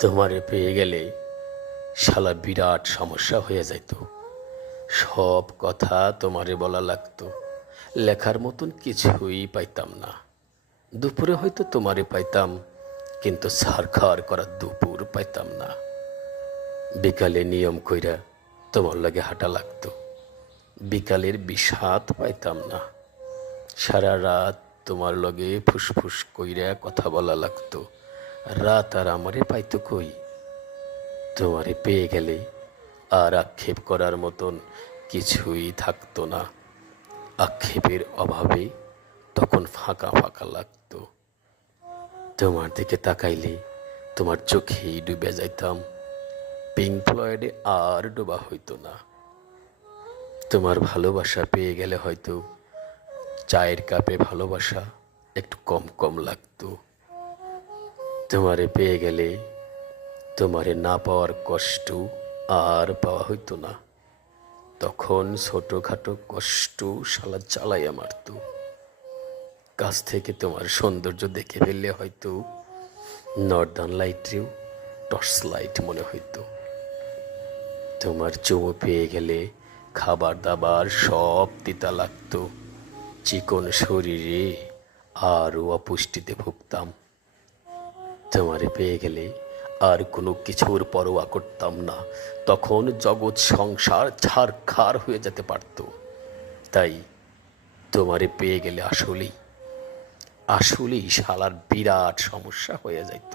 তোমারে পেয়ে গেলে শালা বিরাট সমস্যা হয়ে যাইত। সব কথা তোমারে বলা লাগতো, লেখার মতন কিছুই পাইতাম না। দুপুরে হয়তো তোমারে পাইতাম, কিন্তু সারখার করা দুপুর পাইতাম না। বিকালে নিয়ম কইরা তোমার লাগে হাঁটা লাগতো, বিকালের বিষাদ পাইতাম না। সারা রাত তোমার লগে ফুসফুস কইরা কথা বলা লাগতো, রাত আর আমারে পাইতো কই। তোমারে পেয়ে গেলে আর আক্ষেপ করার মতন কিছুই থাকতো না। আক্ষেপের অভাবে তখন ফাঁকা ফাঁকা লাগতো। তোমার দিকে তাকাইলে তোমার চোখেই ডুবে যাইতাম, পিঙ্ক ফ্লয়েডে আর ডোবা হইতো না। তোমার ভালোবাসা পেয়ে গেলে হয়তো চায়ের কাপে ভালোবাসা একটু কম কম লাগতো। তোমারে পেয়ে গেলে তোমারে না পাওয়ার কষ্ট আর পাওয়া হইতো না। তখন ছোটখাটো কষ্ট শালা চালাইয়া মারত। কাছ থেকে তোমার সৌন্দর্য দেখে ফেললে হয়তো নর্দার্ন লাইটেও টর্চ লাইট মনে হইতো। তোমার চুমু পেয়ে গেলে খাবার দাবার সব তিতা লাগতো, চিকন শরীরে আরও অপুষ্টিতে ভুগতাম। তোমারে পেয়ে গেলে আর কোনো কিছুর পরোয়া করতাম না, তখন জগৎ সংসার ছারখার হয়ে যেতে পারত। তাই তোমারে পেয়ে গেলে আসলেই আসলেই শালার বিরাট সমস্যা হয়ে যাইত।